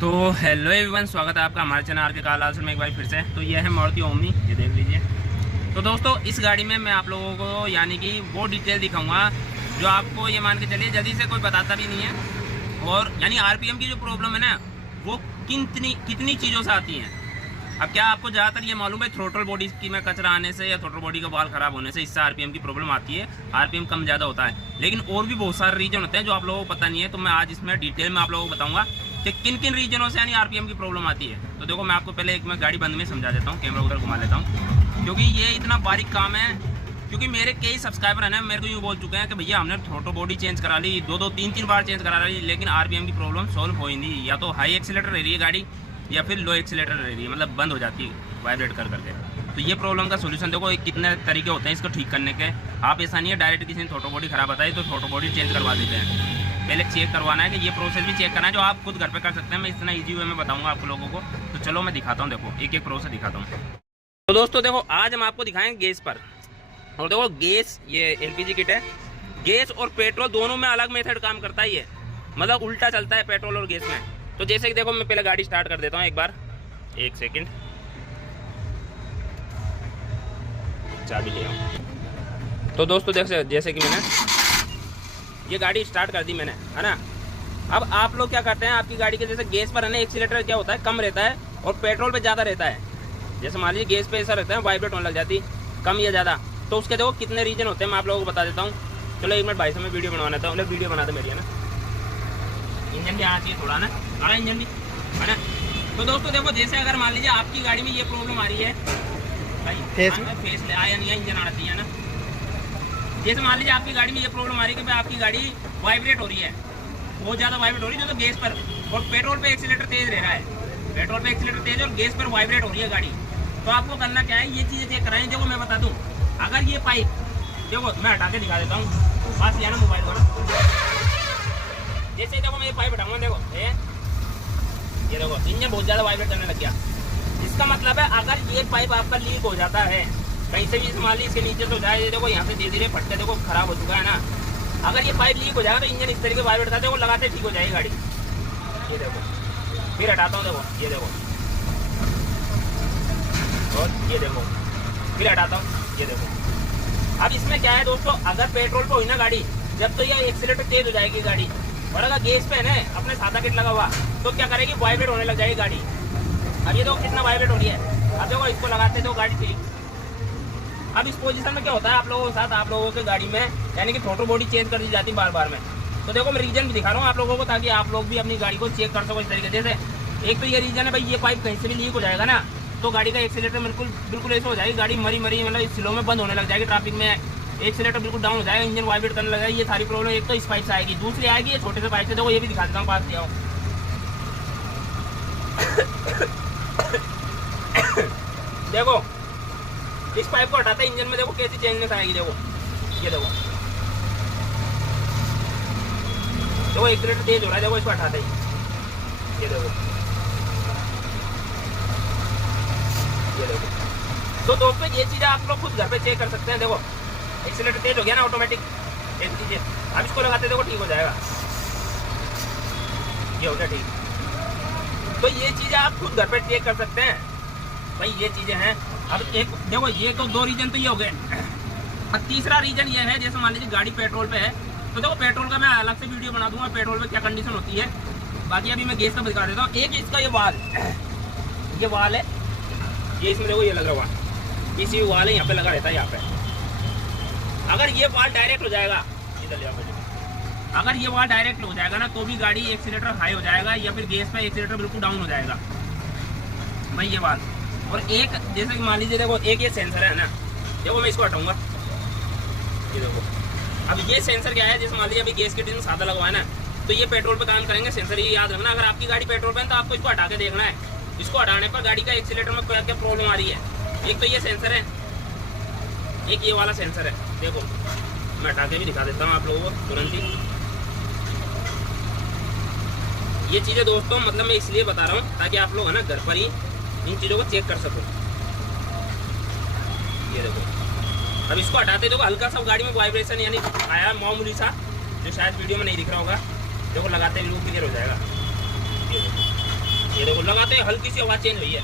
तो hello everyone, स्वागत है आपका हमारे चैनल आर के कार लाल में एक बार फिर से। तो ये है मारुति ओमनी, ये देख लीजिए। तो दोस्तों इस गाड़ी में मैं आप लोगों को यानी कि वो डिटेल दिखाऊंगा जो आपको ये मान के चलिए जल्दी से कोई बताता भी नहीं है। और यानी आरपीएम की जो प्रॉब्लम है ना, वो कितनी चीज़ों से आती है। अब क्या आपको ज़्यादातर ये मालूम है थ्रोटल बॉडी की में कचरा आने से या थ्रोटल बॉडी का बाल खराब होने से इससे आरपीएम की प्रॉब्लम आती है, आरपीएम कम ज़्यादा होता है। लेकिन और भी बहुत सारे रीजन होते हैं जो आप लोगों को पता नहीं है। तो मैं आज इसमें डिटेल में आप लोगों को बताऊंगा कि किन किन रीजनों से यानी आरपीएम की प्रॉब्लम आती है। तो देखो मैं आपको पहले एक मैं गाड़ी बंद में समझा देता हूँ, कैमरा उधर घुमा लेता हूँ, क्योंकि ये इतना बारीक काम है। क्योंकि मेरे कई सब्सक्राइबर हैं ना, मेरे को यूँ बोल चुके हैं कि भैया हमने थ्रोटल बॉडी चेंज करा ली, दो तीन बार चेंज करा ली, लेकिन आरपीएम की प्रॉब्लम सॉल्व हो ही नहीं। या तो हाई एक्सीलेटर रह रही है गाड़ी या फिर लो एक्सीलेटर रह रही है, मतलब बंद हो जाती है वाइब्रेट कर करके। तो ये प्रॉब्लम का सोल्यूशन देखो कितने तरीके होते हैं इसको ठीक करने के। आप ऐसा नहीं है डायरेक्ट किसी ने थ्रोटल बॉडी खराब बताई तो थ्रोटल बॉडी चेंज करवा देते हैं। पहले चेक करवाना है कि ये प्रोसेस भी चेक करना है जो आप खुद घर पे कर सकते हैं। मैं इतना इजी वे में बताऊंगा आप लोगों को। तो चलो मैं दिखाता हूँ, देखो एक एक प्रोसेस दिखाता हूँ। तो दोस्तों देखो आज हम आपको दिखाएंगे गैस पर। और देखो गैस ये एलपीजी किट है। गैस और पेट्रोल दोनों में अलग मेथड काम करता है, ये मतलब उल्टा चलता है पेट्रोल और गैस में। तो जैसे कि देखो मैं पहले गाड़ी स्टार्ट कर देता हूँ एक बार, एक सेकेंड, चाबी ले आऊँ। तो दोस्तों जैसे कि मैंने ये गाड़ी स्टार्ट कर दी मैंने, है ना। अब आप लोग क्या करते हैं, आपकी गाड़ी के जैसे गैस पर है ना एक्सीलेटर क्या होता है कम रहता है और पेट्रोल पे ज़्यादा रहता है। जैसे मान लीजिए गैस पे ऐसा रहता है वाइब्रेट होने लग जाती कम या ज़्यादा। तो उसके देखो कितने रीजन होते हैं मैं आप लोगों को बता देता हूँ। चलो एक मिनट भाई से मैं वीडियो बनवा लेता हूँ, वीडियो बना दे मेरी, है ना। इंजन भी आना चाहिए थोड़ा ना, बड़ा इंजन भी, है ना। तो दोस्तों देखो जैसे अगर मान लीजिए आपकी गाड़ी में ये प्रॉब्लम आ रही है भाई, फेस ले आया नहीं है, इंजन आना चाहिए ना। जैसे मान लीजिए आपकी गाड़ी में ये प्रॉब्लम आ रही है कि भाई आपकी गाड़ी वाइब्रेट हो रही है, बहुत ज़्यादा वाइब्रेट हो रही है जो तो गैस पर, और पेट्रोल पे एक्सीलेटर तेज रह रहा है, पेट्रोल पे एक्सीलेटर तेज और गैस पर वाइब्रेट हो रही है गाड़ी। तो आपको करना क्या है, ये चीज़ें चेक कराएं। देखो मैं बता दूँ, अगर ये पाइप देखो मैं हटा के दिखा देता हूँ, पास लिया ना मोबाइल को। जैसे देखो मैं ये पाइप हटाऊंगा, देखो ये देखो इंजन बहुत ज़्यादा वाइब्रेट करने लग गया। इसका मतलब है अगर ये पाइप आपका लीक हो जाता है कहीं से भी, मान लीजिए इसके नीचे तो जाए, ये देखो यहाँ से धीरे धीरे फटके देखो खराब हो चुका है ना। अगर ये पाइप लीक हो जाएगा तो इंजन इस तरीके वाइब्रेट करते देखो लगाते ठीक हो जाएगी गाड़ी। ये देखो फिर हटाता हूँ, देखो ये देखो, और ये देखो फिर हटाता हूँ, ये देखो। अब इसमें क्या है दोस्तों, अगर पेट्रोल पे हुई ना गाड़ी जब तो ये एक्सीलेटर तेज हो जाएगी गाड़ी, और अगर गैस पे है ना अपने सादा किट लगा हुआ तो क्या करेगी, वाइब्रेट होने लग जाएगी गाड़ी। अब ये देखो कितना वाइब्रेट हो रही है। अब देखो इसको लगाते तो गाड़ी ठीक। अब इस पोजीशन में क्या होता है आप लोगों के साथ, आप लोगों के गाड़ी में यानी कि थ्रोटल बॉडी चेंज कर दी जाती है बार बार में। तो देखो मैं रीजन भी दिखा रहा हूँ आप लोगों को ताकि आप लोग भी अपनी गाड़ी को चेक कर सको इस तरीके से। एक तो ये रीजन है भाई, ये पाइप कहीं से भी लीक हो जाएगा ना तो गाड़ी का एक्सीलेटर बिल्कुल ऐसा हो जाएगी, गाड़ी मरी मतलब स्लो में बंद होने लग जाएगी, ट्रैफिक में एक्सीलेटर बिल्कुल डाउन हो जाएगा, इंजन वाइब्रेट करने लगा। ये सारी प्रॉब्लम एक तो इस पाइप से आएगी। दूसरी आएगी ये छोटे से पाइप से, देखो ये भी दिखा देता हूँ, पास लिया हूँ। देखो इस पाइप को हटाते इंजन में देखो कैसी चेंजनेस आएगी, देखो ये देखो एक्सीलेटर तेज हो रहा है, देखो इसको हटाते ही ये देखो, ये देखो। तो दोस्तों ये चीज़ आप लोग खुद घर पे चेक कर सकते हैं। देखो एक्सीलेटर तेज हो गया ना ऑटोमेटिक, देख लीजिए। अब इसको लगाते देखो ठीक हो जाएगा, ये हो गया ठीक। तो ये चीज़ें आप खुद घर पे चेक कर सकते हैं भाई, ये चीज़ें हैं। अब एक देखो ये तो दो रीजन तो ये हो गए। अब तीसरा रीजन ये है, जैसे मान लीजिए गाड़ी पेट्रोल पे है तो देखो पेट्रोल का मैं अलग से वीडियो बना दूंगा, पेट्रोल पे क्या कंडीशन होती है। बाकी अभी मैं गैस का दिखा देता हूँ। एक इसका ये वाल है, ये इसमें देखो ये लगा हुआ इसी वाल है, यहाँ पे लगा रहता है यहाँ पे। अगर ये वाल डायरेक्ट हो जाएगा, अगर ये वाल डायरेक्ट हो जाएगा ना तो भी गाड़ी एक्सीलेटर हाई हो जाएगा या फिर गैस पे एक्सीलेटर बिल्कुल डाउन हो जाएगा भाई, ये वाल। और एक जैसे कि मान लीजिए देखो एक ये सेंसर है ना, देखो मैं इसको हटाऊंगा, ये देखो। अब ये सेंसर क्या है, जैसे मान लीजिए अभी गैस के डिजन सादा लगवाए ना तो ये पेट्रोल पे काम करेंगे सेंसर, ये याद रखना। अगर आपकी गाड़ी पेट्रोल पे है तो आपको इसको हटा के देखना है, इसको हटाने पर गाड़ी का एक्सीलेटर में क्या क्या प्रॉब्लम आ रही है। एक तो ये सेंसर है, एक ये वाला सेंसर है, देखो मैं हटा के भी दिखा देता हूँ आप लोगों को तुरंत ही। ये चीज़ें दोस्तों मतलब मैं इसलिए बता रहा हूँ ताकि आप लोग है ना घर पर ही इन चीज़ों को चेक कर सको। ये देखो अब इसको हटाते देखो हल्का सा गाड़ी में वाइब्रेशन यानी आया मामूली सा, जो शायद वीडियो में नहीं दिख रहा होगा। देखो लगाते ही लूप क्लियर हो जाएगा। ये देखो लगाते हैं हल्की सी आवाज़ चेंज हुई है।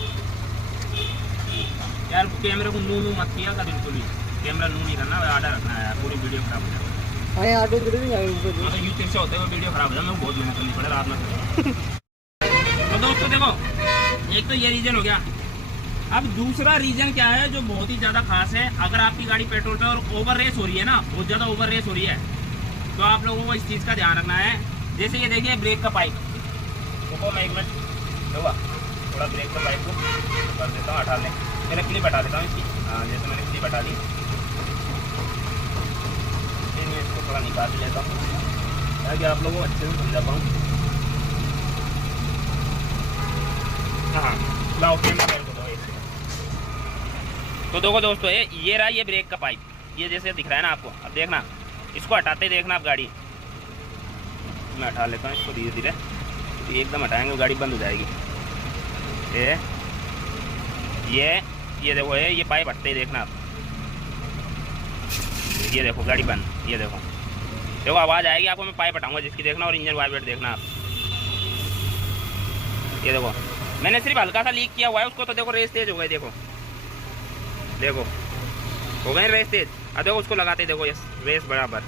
यार कैमरे को नू मत किया का बिल्कुल भी, कैमरा नू नहीं करना, आधा रखना है यार, पूरी वीडियो खराब हो जाएगी। ऑटो थोड़ी नहीं आएगा ऊपर। तो यूट्यूब से होते हुए वीडियो खराब हो जाए, मैं बहुत मेहनत करनी पड़े रात में। तो दोस्तों देखो, एक तो ये रीजन हो गया। अब दूसरा रीजन क्या है जो बहुत ही ज़्यादा खास है, अगर आपकी गाड़ी पेट्रोल पे और ओवर रेस हो रही है ना, बहुत ज़्यादा ओवर रेस हो रही है, तो आप लोगों को इस चीज़ का ध्यान रखना है। जैसे ये देखिए ब्रेक का पाइप, रुको मैं एक मिनट होगा, थोड़ा ब्रेक का पाइप को कर देता हूँ, हटा लें, मैंने क्लिप हटा देता हूँ इसकी। हाँ जैसे मैंने क्लिप हटा दी, फिर मैं इसको थोड़ा निकाल लेता हूँ ताकि आप लोगों को अच्छे से समझा पाऊँ। हाँ लाओ कैमरा मेरे को दो एक। तो देखो दोस्तों ये रहा ये ब्रेक का पाइप, ये जैसे दिख रहा है ना आपको। अब देखना, इसको हटाते देखना आप गाड़ी, मैं हटा लेता हूँ इसको धीरे धीरे, तो एकदम हटाएंगे गाड़ी बंद हो जाएगी। ये देखो ये पाइप हटते ही देखना आप, ये देखो गाड़ी बंद, ये देखो आवाज़ आएगी आपको, मैं पाइप हटाऊंगा जिसकी देखना, और इंजन वाइब्रेट देखना आप। ये देखो मैंने सिर्फ हल्का सा लीक किया हुआ है उसको, तो देखो रेस तेज हो गई, देखो हो गए रेस तेज। अब देखो उसको लगाते देखो ये रेस बराबर।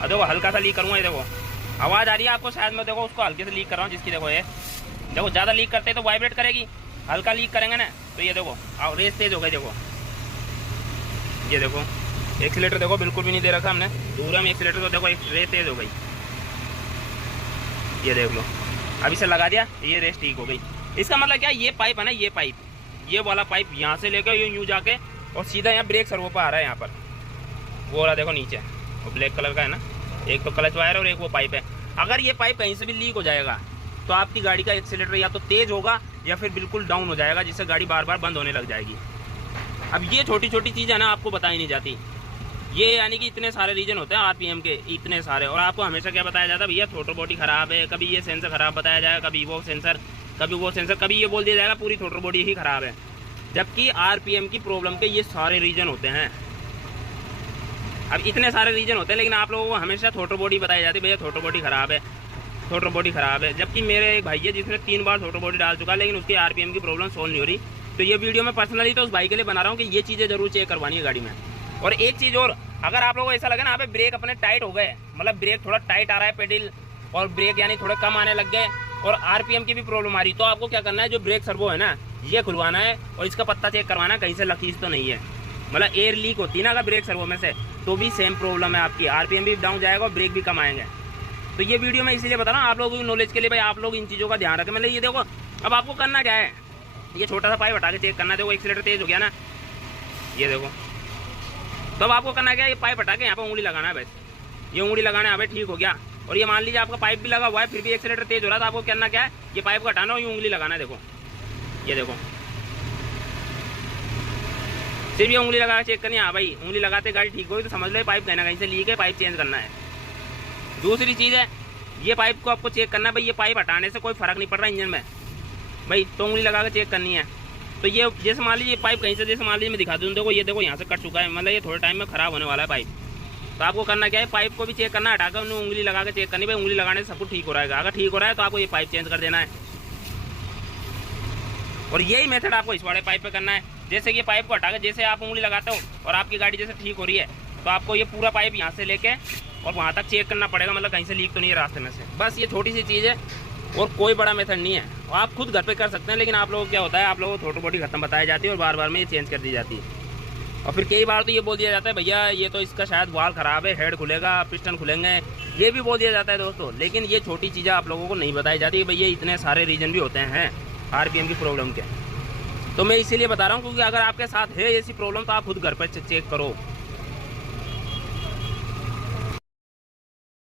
अब देखो हल्का सा लीक करूँगा, ये देखो आवाज़ आ रही है आपको शायद, मैं देखो उसको हल्के से लीक कर रहा हूँ जिसकी देखो ये देखो, ज़्यादा लीक करते तो वाइब्रेट करेगी, हल्का लीक करेंगे ना तो ये देखो और रेस तेज हो गई। देखो ये देखो एक्सीलेटर देखो बिल्कुल भी नहीं दे रखा हमने, दूर में एक्सीलेटर, तो देखो रेस तेज हो गई, ये देख लो। अब इसे लगा दिया, ये रेस ठीक हो गई। इसका मतलब क्या, ये पाइप है ना, ये पाइप, ये वाला पाइप यहाँ से लेकर यूँ जाके और सीधा यहाँ ब्रेक सर्वो पर आ रहा है, यहाँ पर वो वाला देखो नीचे, वो ब्लैक कलर का है ना, एक तो क्लच वायर और एक वो पाइप है। अगर ये पाइप कहीं से भी लीक हो जाएगा तो आपकी गाड़ी का एक्सीलेटर या तो तेज होगा या फिर बिल्कुल डाउन हो जाएगा, जिससे गाड़ी बार बार बंद होने लग जाएगी। अब ये छोटी छोटी चीज़ है ना, आपको बताई नहीं जाती। ये यानी कि इतने सारे रीजन होते हैं आरपीएम के, इतने सारे, और आपको हमेशा क्या बताया जाता है, भैया थ्रोटल बॉडी खराब है, कभी ये सेंसर खराब बताया जाएगा, कभी वो सेंसर, कभी वो सेंसर, कभी ये बोल दिया जाएगा पूरी थ्रोटल बॉडी ही खराब है, जबकि आरपीएम की प्रॉब्लम के ये सारे रीजन होते हैं। अब इतने सारे रीजन होते हैं, लेकिन आप लोगों को हमेशा थ्रोटल बॉडी बताई जाती है, भैया थ्रोटल बॉडी खराब है, थ्रोटल बॉडी खराब है। जबकि मेरे एक भाई है जिसने 3 बार थ्रोटल बॉडी डाल चुका, लेकिन उसकी आरपीएम की प्रॉब्लम सोल्व नहीं हो रही। तो ये वीडियो मैं पर्सनली तो उस भाई के लिए बना रहा हूँ कि ये चीज़ें जरूर चेक करवानी है गाड़ी में। और एक चीज़ और, अगर आप लोगों को ऐसा लगे ना यहाँ पे ब्रेक अपने टाइट हो गए, मतलब ब्रेक थोड़ा टाइट आ रहा है पेडल, और ब्रेक यानी थोड़े कम आने लग गए, और आरपीएम की भी प्रॉब्लम आ रही, तो आपको क्या करना है, जो ब्रेक सर्वो है ना ये खुलवाना है, और इसका पत्ता चेक करवाना है कहीं से लकीज तो नहीं है, मतलब एयर लीक होती है ना अगर ब्रेक सर्वो में से, तो भी सेम प्रॉब्लम है आपकी, आरपीएम भी डाउन जाएगा और ब्रेक भी कम आएंगे। तो ये वीडियो मैं इसीलिए बता रहा हूँ आप लोगों की नॉलेज के लिए, भाई आप लोग इन चीज़ों का ध्यान रखें। मतलब ये देखो, अब आपको करना क्या है, ये छोटा सा पाइप हटा के चेक करना है। देखो एक्सीलेटर तेज हो गया ना, ये देखो, तो अब आपको करना क्या है, ये पाइप हटा के यहाँ पर उंगली लगाना है, बस ये उंगली लगाना है, भाई ठीक हो गया। और ये मान लीजिए आपका पाइप भी लगा हुआ है, फिर भी एक्सीलेटर तेज हो रहा है, तो आपको करना क्या है, ये पाइप को हटाना और ये उंगली लगाना है। देखो ये देखो, सिर्फ ये उंगली लगा के चेक करनी है। हाँ भाई उंगली लगाते गाड़ी ठीक होगी तो समझ लो पाइप कहीं ना कहीं से लीक है, पाइप चेंज करना है। दूसरी चीज़ है, ये पाइप को आपको चेक करना है, भाई ये पाइप हटाने से कोई फर्क नहीं पड़ रहा इंजन में, भाई तो उंगली लगा के चेक करनी है। तो ये जैसे मान लीजिए पाइप कहीं से, जैसे मान लीजिए मैं दिखा दूँ, देखो ये देखो यहाँ से कट चुका है, मतलब ये थोड़े टाइम में खराब होने वाला है पाइप। तो आपको करना क्या है, पाइप को भी चेक करना, हटाकर उन्हें उंगली लगा के चेक करनी, भाई उंगली लगाने से सब कुछ ठीक हो रहेगा। अगर ठीक हो रहा है तो आपको ये पाइप चेंज कर देना है। और यही मेथड आपको इस वाले पाइप पे करना है। जैसे कि पाइप को हटाकर जैसे आप उंगली लगाते हो और आपकी गाड़ी जैसे ठीक हो रही है, तो आपको ये पूरा पाइप यहाँ से लेके और वहाँ तक चेक करना पड़ेगा, मतलब कहीं से लीक तो नहीं है रास्ते में से। बस ये छोटी सी चीज़ है और कोई बड़ा मेथड नहीं है, और आप खुद घर पे कर सकते हैं। लेकिन आप लोगों को क्या होता है, आप लोगों को थ्रोटल बॉडी खत्म बताई जाती है और बार बार में ये चेंज कर दी जाती है। और फिर कई बार तो ये बोल दिया जाता है, भैया ये तो इसका शायद वाल ख़राब है, हेड खुलेगा, पिस्टन खुलेंगे, ये भी बोल दिया जाता है दोस्तों। लेकिन ये छोटी चीज़ें आप लोगों को नहीं बताई जाती कि भैया इतने सारे रीजन भी होते हैं आरपीएम की प्रॉब्लम के। तो मैं इसीलिए बता रहा हूँ क्योंकि अगर आपके साथ है ऐसी प्रॉब्लम तो आप खुद घर पर चेक करो।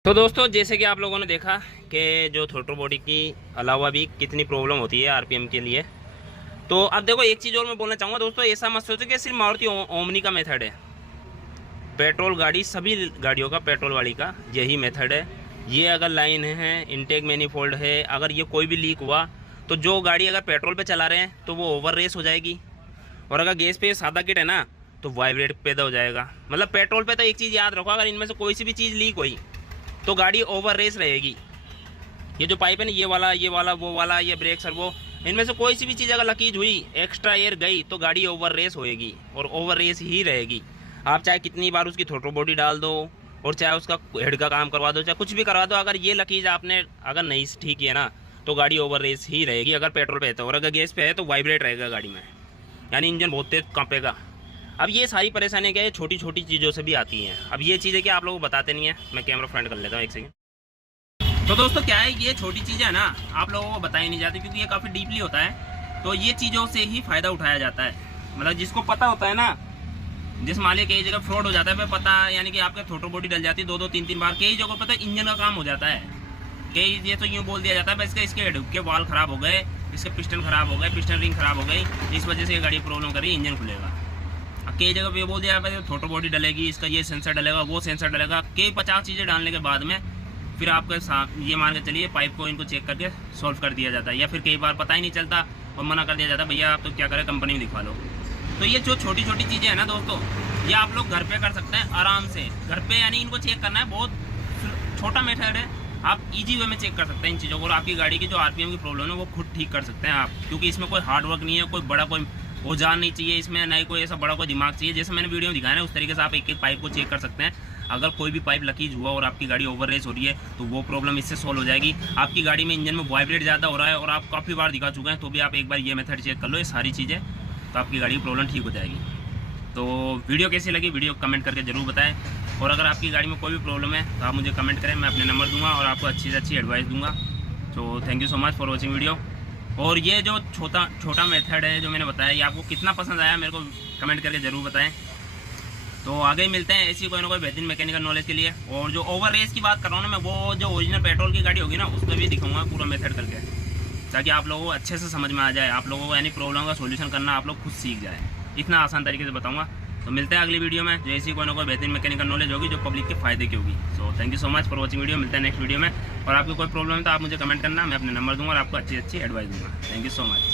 तो दोस्तों जैसे कि आप लोगों ने देखा कि जो थ्रोटल बॉडी की अलावा भी कितनी प्रॉब्लम होती है आरपीएम के लिए। तो अब देखो एक चीज़ और मैं बोलना चाहूँगा दोस्तों, ऐसा मत सोचो कि सिर्फ मारुति ओमनी का मेथड है। पेट्रोल गाड़ी, सभी गाड़ियों का, पेट्रोल वाली का यही मेथड है। ये अगर लाइन है, इनटेक मैनिफोल्ड है, अगर ये कोई भी लीक हुआ तो जो गाड़ी अगर पेट्रोल पे चला रहे हैं तो वो ओवर रेस हो जाएगी, और अगर गैस पे सादा किट है ना तो वाइब्रेट पैदा हो जाएगा। मतलब पेट्रोल पे तो एक चीज़ याद रखो, अगर इनमें से कोई सी भी चीज़ लीक हुई तो गाड़ी ओवर रेस रहेगी। ये जो पाइप है ना, ये वाला, वो वाला, ये ब्रेक सर्वो, इनमें से कोई सी भी चीज़ अगर लकीज हुई, एक्स्ट्रा एयर गई, तो गाड़ी ओवर रेस होएगी और ओवर रेस ही रहेगी। आप चाहे कितनी बार उसकी थ्रोटल बॉडी डाल दो और चाहे उसका हेड का काम करवा दो, चाहे कुछ भी करवा दो, अगर ये लकीज आपने अगर नहीं ठीक किया ना तो गाड़ी ओवर रेस ही रहेगी। अगर पेट्रोल पे है तो, और अगर गैस पे है तो वाइब्रेट रहेगा गाड़ी में, यानी इंजन बहुत तेज कांपेगा। अब ये सारी परेशानी क्या है, छोटी छोटी चीज़ों से भी आती हैं। अब ये चीज़ें क्या आप लोगों को बताते नहीं है। मैं कैमरा फ्रंट कर लेता हूँ एक सेकंड। तो दोस्तों क्या है, ये छोटी चीज़ें है ना आप लोगों को बताई नहीं जाती, क्योंकि ये काफ़ी डीपली होता है। तो ये चीज़ों से ही फ़ायदा उठाया जाता है। मतलब जिसको पता होता है ना, जिस मालिक कई जगह फ्रॉड हो जाता है, पता यानी कि आपके थ्रोटल बॉडी डल जाती है 2-2 3-3 बार। कई जगह पता है इंजन का काम हो जाता है। कई ये तो यूँ बोल दिया जाता है बस इसके हेड के वाल ख़राब हो गए, इसके पिस्टन ख़राब हो गए, पिस्टन रिंग ख़राब हो गई, इस वजह से ये गाड़ी प्रॉब्लम करी, इंजन खुलेगा। अब कई जगह पे ये बोल दिया जाता है थ्रोटल बॉडी डलेगी, इसका ये सेंसर डलेगा, वो सेंसर डलेगा। कई 50 चीज़ें डालने के बाद में फिर आपके ये मान के चलिए पाइप को इनको चेक करके सॉल्व कर दिया जाता है। या फिर कई बार पता ही नहीं चलता और मना कर दिया जाता है, भैया आप तो क्या करें कंपनी में दिखवा लो। तो ये जो छोटी छोटी चीज़ें हैं ना दोस्तों, ये आप लोग घर पे कर सकते हैं आराम से। घर पे यानी इनको चेक करना है, बहुत छोटा मेथड है, आप इजी वे में चेक कर सकते हैं इन चीज़ों को। और आपकी गाड़ी की जो आरपीएम की प्रॉब्लम है वो खुद ठीक कर सकते हैं आप, क्योंकि इसमें कोई हार्ड वर्क नहीं है, कोई बड़ा कोई औजार नहीं चाहिए इसमें, ना ही कोई ऐसा बड़ा कोई दिमाग चाहिए। जैसे मैंने वीडियो में दिखाया ना उस तरीके से आप एक एक पाइप को चेक कर सकते हैं। अगर कोई भी पाइप लीकेज हुआ और आपकी गाड़ी ओवर रेस हो रही है तो वो प्रॉब्लम इससे सॉल्व हो जाएगी। आपकी गाड़ी में इंजन में वाइब्रेट ज़्यादा हो रहा है और आप काफ़ी बार दिखा चुके हैं, तो भी आप एक बार ये मेथड चेक कर लो, ये सारी चीज़ें, तो आपकी गाड़ी की प्रॉब्लम ठीक हो जाएगी। तो वीडियो कैसी लगी, वीडियो कमेंट करके ज़रूर बताएं। और अगर आपकी गाड़ी में कोई भी प्रॉब्लम है तो आप मुझे कमेंट करें, मैं अपने नंबर दूंगा और आपको अच्छी से अच्छी एडवाइस दूंगा। तो thank you so much for watching video. और ये जो छोटा मेथड है जो मैंने बताया, ये आपको कितना पसंद आया मेरे को कमेंट करके ज़रूर बताएं। तो आगे मिलते हैं ऐसी कोई ना कोई बेहतरीन मैकेनिकल नॉलेज के लिए। और जो ओवर रेस की बात कर रहा हूँ ना मैं, वो जो ओरिजिनल पेट्रोल की गाड़ी होगी ना उसमें भी दिखाऊंगा पूरा मेथड करके, ताकि आप लोगों को अच्छे से समझ में आ जाए, आप लोगों को यानी प्रॉब्लम का सोल्यूशन करना आप लोग खुद सीख जाए। इतना आसान तरीके से बताऊंगा। तो मिलते हैं अगली वीडियो में, जो ऐसी कोई ना कोई बेहतरीन मैकेनिकल नॉलेज होगी जो पब्लिक के फायदे की होगी। So thank you so much for watching video. मिलते हैं नेक्स्ट वीडियो में। और आपको कोई प्रॉब्लम है तो आप मुझे कमेंट करना, मैं अपने नंबर दूंगा और आपको अच्छी अच्छी एडवाइस दूंगा। Thank you so much.